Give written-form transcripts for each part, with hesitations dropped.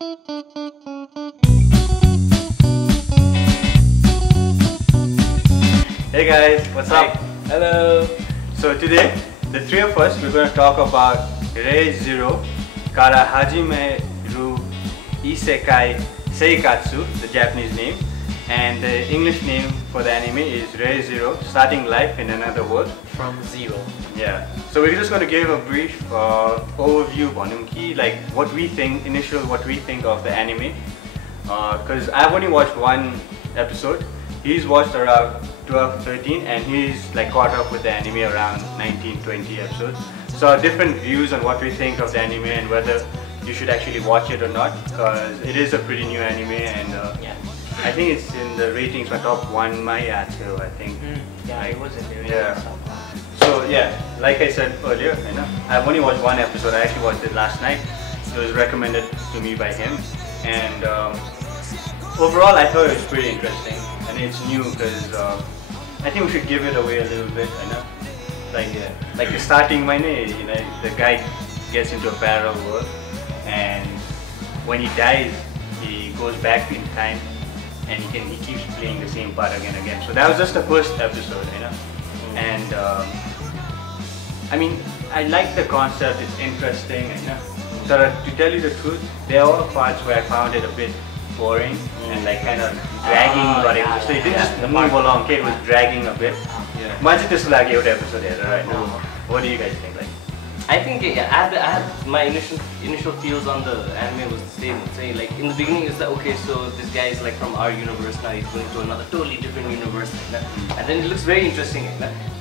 Hey guys, what's up? Hello. So today, the three of us, we're going to talk about Rei Zero Kara Hajime Ru Isekai Seikatsu, the Japanese name, and the English name for the anime is Rei Zero, Starting Life in Another World. From zero. Yeah. So we're just going to give a brief overview, like what we think of the anime. Because I've only watched one episode. He's watched around 12, 13, and he's like caught up with the anime around 19, 20 episodes. So different views on what we think of the anime and whether you should actually watch it or not, because it is a pretty new anime, and I think it's in the ratings for top 1 Maya too, I think. Yeah, it was in there. Yeah. So yeah, like I said earlier, I've only watched one episode. I actually watched it last night. It was recommended to me by him, and overall I thought it was pretty interesting, and it's new because I think we should give it away a little bit, like the starting the guy gets into a parallel world, and when he dies, he goes back in time, and he keeps playing the same part again and again. So that was just the first episode, and I mean, I like the concept. It's interesting, so to tell you the truth, there are parts where I found it a bit boring and like kind of dragging, so it didn't just move along. Okay, it was dragging a bit. Much this like every episode right now. What do you guys think? Like, I think I had my initial feels on the anime was the same. Say like in the beginning it's like, okay, so this guy is like from our universe, now he's going to another totally different universe, and then it looks very interesting.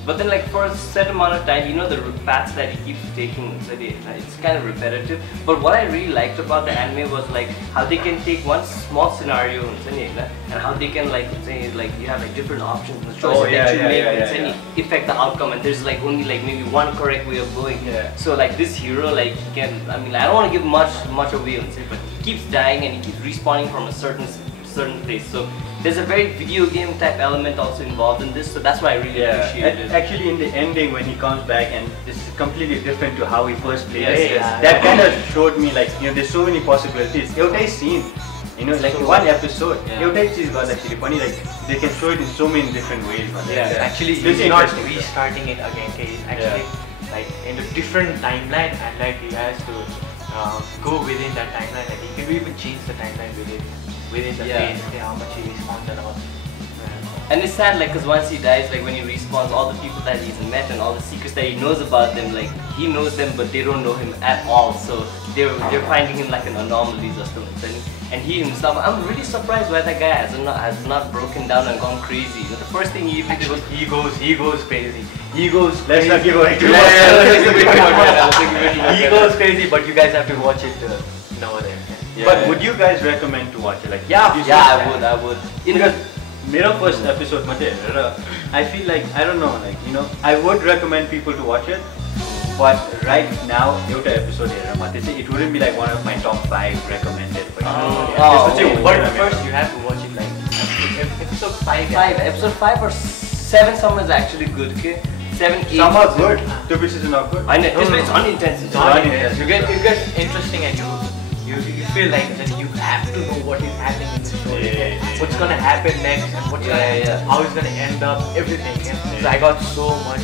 But then like for a certain amount of time, the paths that he keeps taking, it's kind of repetitive. But what I really liked about the anime was like how they can take one small scenario and how they can you have like different options and choices that you make and affect the outcome, and there's like only like maybe one correct way of going. So like this hero, like he can, I don't want to give much away, but he keeps dying and he keeps respawning from a certain place. So there's a very video game type element also involved in this, so that's why I really appreciate it. Actually, in the ending when he comes back and this is completely different to how he first played, that kind of showed me like there's so many possibilities. Every scene, like in one episode, every scene got actually funny, like they can show it in so many different ways. Actually, he's not restarting it again. Okay, he's actually like in a different timeline, and like he has to go within that timeline. Like he can even change the timeline within the phase, how much he respawns and all. And it's sad, like, because once he dies, like when he respawns, all the people that he's met and all the secrets that he knows about them, like he knows them, but they don't know him at all. So they're finding him like an anomaly or something. And he himself, I'm really surprised why that guy has not broken down and gone crazy. The first thing he even did was he goes crazy. Let's not give away too much. He goes crazy, but you guys have to watch it now and then. But would you guys recommend to watch it? Like, I would. Because my first episode, I feel like, I don't know, like, I would recommend people to watch it, but right now, episode it wouldn't be like one of my top 5 recommended. But first you have to watch it like episode 5. Episode 5 or 7, some is actually good, okay? 7, 8. Some are good. 2 pieces are not good. I know, it's unintense. You get interesting, and you feel like that you have to know what is happening in the story, what's gonna happen next, and how it's gonna end up, everything. So I got so much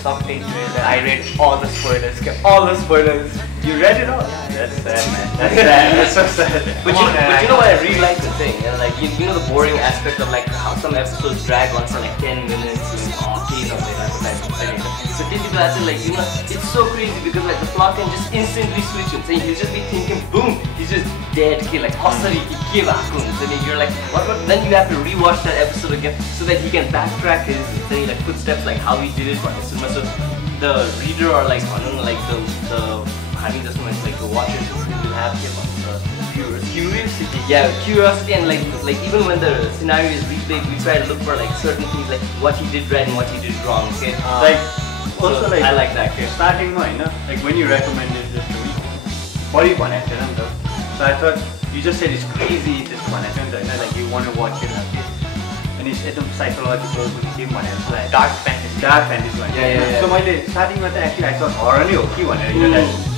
stuff into it that I read all the spoilers. You read it all? That's sad, man. That's sad. That's so sad. But you know what I really like the thing, like you know the boring aspect of like how some episodes drag on for like 10 minutes and arcade of it. So typically I said, like, it's so crazy because like the plot can just instantly switch and saying he'll just be thinking, boom, he's just dead, like Osari and you're like, what? Then you have to rewatch that episode again so that he can backtrack his like footsteps, like how he did it for instance. So the reader or like I don't know, like the having this much like the watcher will have curiosity. Yeah, curiosity, and like even when the scenario is replayed, we try to look for like certain things, like what he did right and what he did wrong. Okay, also like I like that. Okay, starting mine, like when you recommended this to me, what do you want to tell? So I thought you just said it's crazy. This one, like you want to watch it, and it's psychological. Dark fantasy. Dark fantasy one. So my starting with actually I thought horror okay one.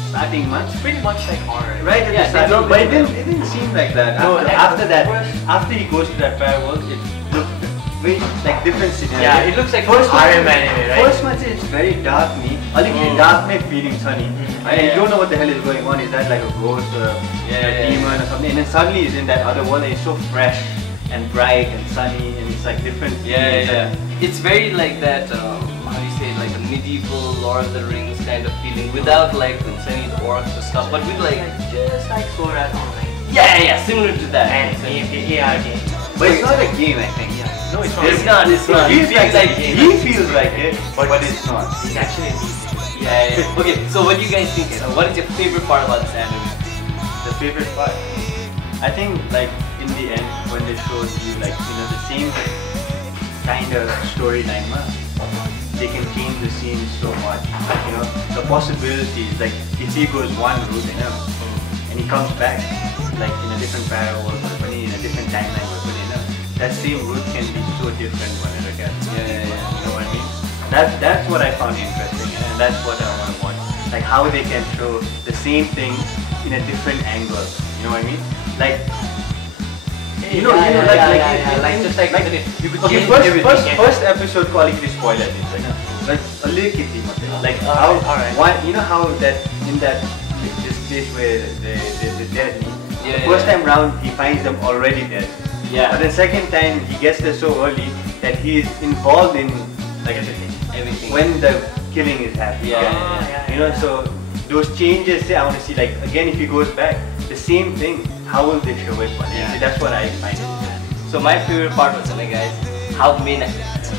starting months. Pretty much like horror. Right at the starting, but it didn't seem like that. No, after that, after he goes to that firewall, it looked very like different scenario. Yeah, it looks like first Iron Man anime, right? First month it's very dark me. Only dark me feeling sunny. And you don't know what the hell is going on. Is that like a ghost or a demon or something? And then suddenly it's in that other world and it's so fresh and bright and sunny and it's like different. It's very like that. How do you say it? Like a medieval Lord of the Rings kind of feeling, without like sending the orcs or stuff, but with like just like Sword Art Online. Similar to that. And game. But it's not a game, I think. No, it's not. It's not. It's not. He feels like it, but it's not. It's actually Okay, so what do you guys think? What is your favorite part about this anime? The favorite part, I think, like in the end when they shows you like the same kind of storyline, they can change the scene so much. Like, the possibilities. Like if he goes one route, and he comes back like in a different parallel, but in a different timeline, but that same route can be so different when it again. You know what I mean? That's what I found interesting, and that's what I want to watch. Like how they can show the same thing in a different angle. You know what I mean? Like first episode quality spoiler like a little kitty, like how how that in that this place where they're dead. The first time round he finds them already dead. But the second time he gets there so early that he is involved in like everything when the killing is happening. So those changes, I want to see like again if he goes back, the same thing. How will they show it? See, that's what I find. So my favorite part was guys, how main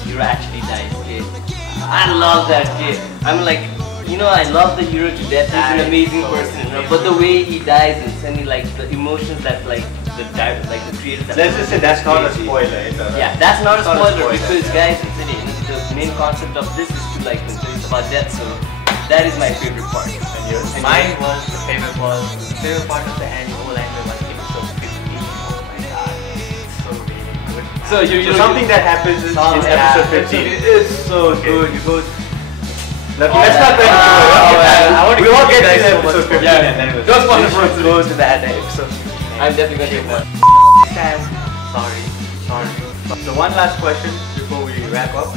hero actually dies. Okay, I love that kid. I'm like, I love the hero to death. He's an amazing person, but the way he dies and sending like the emotions that like the creators. Let's just say that's not a spoiler. That's not a spoiler because guys, the main concept of this is to like it's about death. So that is my favorite part. And yours? Mine was the favorite part of the whole anime was episode 15. Oh my god, it's so really good. So something that happens in episode 15 is so good. You go. Let's not go into it. We won't get to episode 15 and then just want to go to that episode. I'm definitely going to take one. Sorry. So one last question before we wrap up.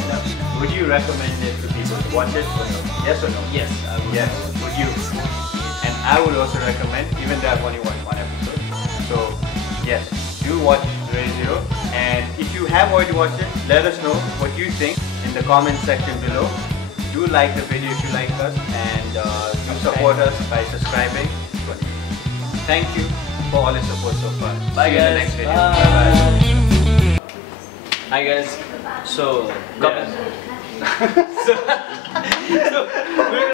Would you recommend it to people to watch it or no? Yes or no? Yes, I would. Yes, would you? And I would also recommend, even though I've only watched one episode. So yes, do watch Zero. And if you have already watched it, let us know what you think in the comment section below. Do like the video if you like us, and do support us by subscribing. Thank you for all the support so far. Bye guys. See you in the next video. Bye. Bye. Hi guys. So, Yeah. so we're